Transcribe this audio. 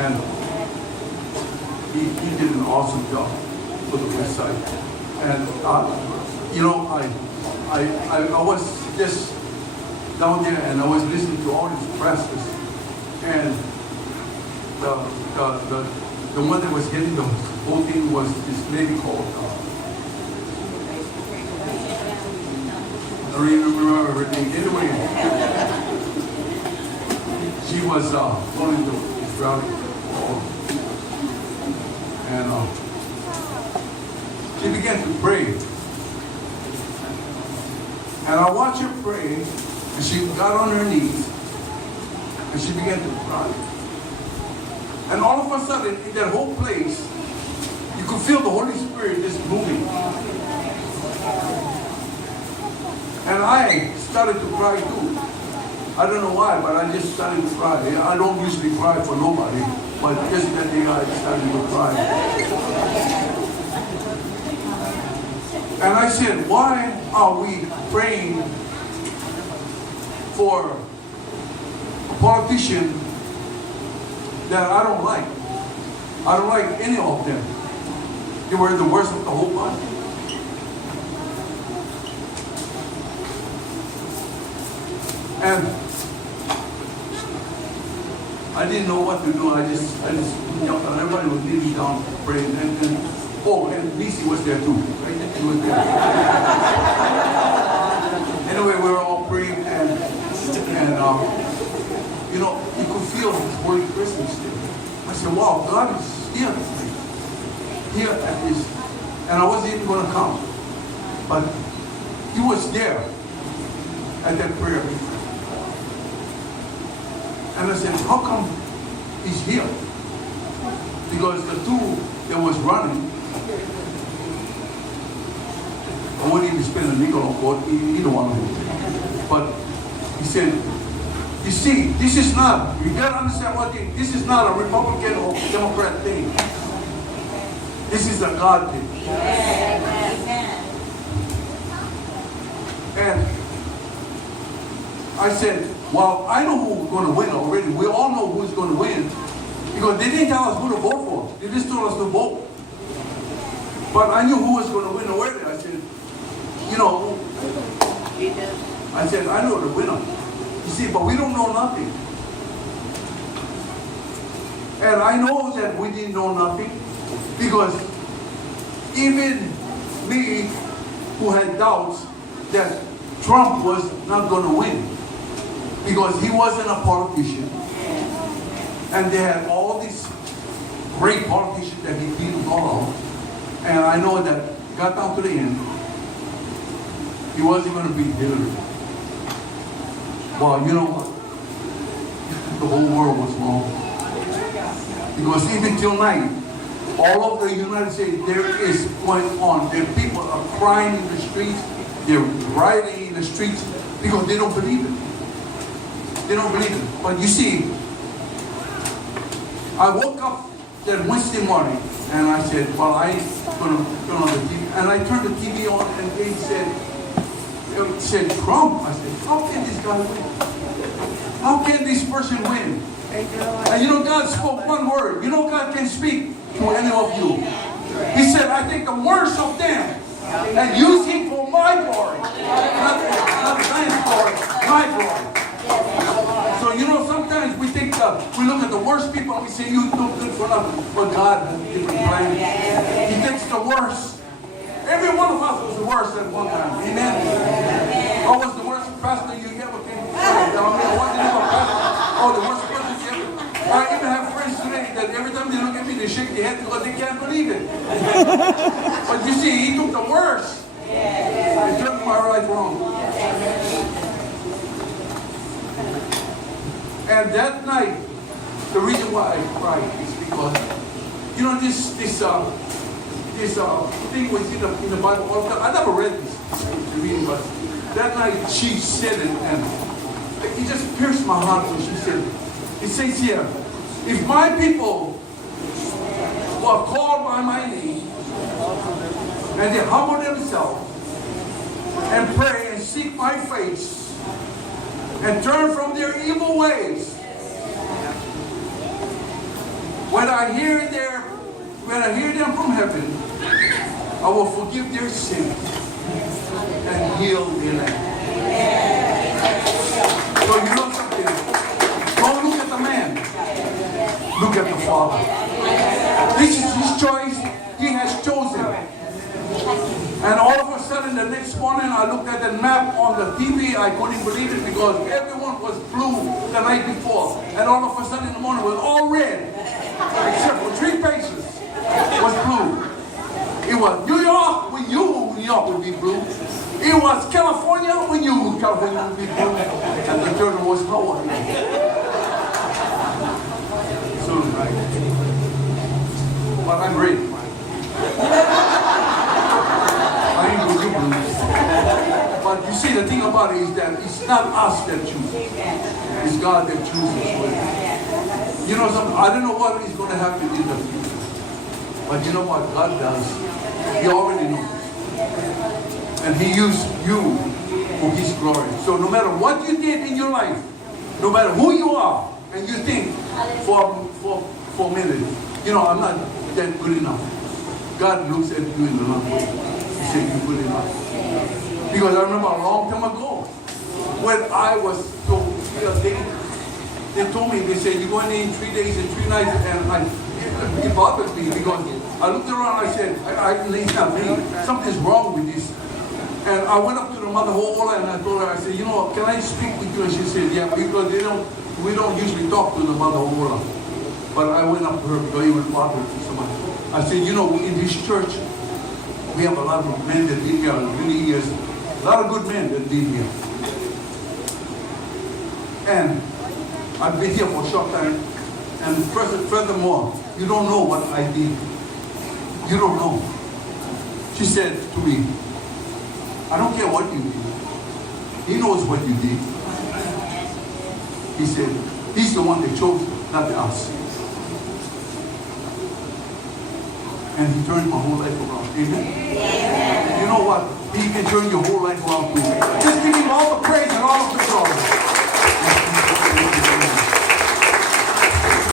And he did an awesome job for the website. And you know, I was just down there and I was listening to all these pastors, and the one that was getting the whole thing was this lady called I don't even remember her name. Anyway, she was going to Israel, and she began to pray. And I watched her pray, and she got on her knees, and she began to cry. And all of a sudden, in that whole place, you could feel the Holy Spirit just moving. And I started to cry too. I don't know why, but I just started to cry. I don't usually cry for nobody, but just that day I started to cry. And I said, why are we praying for a politician that I don't like? I don't like any of them. They were the worst of the whole bunch. And I didn't know what to do. I just jumped on. Everybody was kneeling down praying. And Nisi was there too. Right? He was there. Anyway, we were all praying, and you know, you could feel His Holy Presence there. I said, wow, God is here. Here at this. And I wasn't even going to come. But He was there at that prayer meeting. And I said, how come He's here? Because the two that was running, I wouldn't even spend a nickel on court, either one of them. But he said, you see, this is not, you got to understand one thing, this is not a Republican or Democrat thing. This is a God thing. And I said, well, I know who's going to win already. We all know who's going to win. Because they didn't tell us who to vote for. They just told us to vote. But I knew who was going to win already. I said, you know, I said, I know the winner. You see, but we don't know nothing. And I know that we didn't know nothing. Because even me, who had doubts that Trump was not going to win, because he wasn't a politician, and they had all these great politicians that he beat all of, and I know that got down to the end, he wasn't going to beat Hillary. Well, you know what? The whole world was wrong. Because even till night, all over the United States, there is going on. There people are crying in the streets, they're rioting in the streets because they don't believe it. They don't believe it. But you see, I woke up that Wednesday morning and I said, well, I'm going to turn on the TV. And I turned the TV on and they said Trump. I said, how can this guy win? How can this person win? And you know, God spoke one word. You know, God can speak to any of you. He said, I take the worst of them and use him for my glory. Not man's glory, my glory. So, you know, sometimes we think, we look at the worst people and we say, you do good for nothing. But God has a different plan. He takes the worst. Every one of us was the worst at one time. Amen? I was the worst pastor you ever came to. I wasn't even a pastor. Oh, the worst person you ever. I even have friends today that every time they look at me, they shake their head because they can't believe it. But you see, he took the worst. He turned my right wrong. And that night, the reason why I cried is because, you know, this thing was in the Bible all the time. I never read this reading, but that night she said it, and it just pierced my heart when she said it. It says here, if my people who are called by my name, and they humble themselves, and pray and seek my face, and turn from their evil ways, When I hear them from heaven, I will forgive their sins and heal their land. So you know something? Don't look at the man. Look at the Father. This is his choice. He has chosen. And all of a sudden, the next morning, I looked at the map on the TV. I couldn't believe it because everyone was blue the night before. And all of a sudden in the morning, it was all red. Except for 3 places was blue. It was New York, we knew New York would be blue. It was California, we knew California would be blue. And the third one was Hawaii. So, right. But I'm ready. I ain't going to blue. But you see, the thing about it is that it's not us that chooses. It's God that chooses. You know something? I don't know what is going to happen in the future. But you know what God does? He already knows. And He used you for His glory. So no matter what you did in your life, no matter who you are, and you think for a minute, you know, I'm not that good enough. God looks at you in the long way. He said, you're good enough. Because I remember a long time ago, when I was so, they told me, they said, you're going in 3 days and 3 nights, and it bothered me because I looked around and I said, it's not me. Something's wrong with this. And I went up to the Mother Ho'ola and I told her, I said, you know, can I speak with you? And she said, yeah, because we don't usually talk to the Mother Ho'ola. But I went up to her because it was bothering me so much. I said, you know, in this church, we have a lot of men that live here many years. A lot of good men that live here. And I've been here for a short time. And furthermore, you don't know what I did. You don't know. She said to me, I don't care what you did. He knows what you did. He said, He's the one that chose, not us. And He turned my whole life around. Amen? Amen. You know what? He can turn your whole life around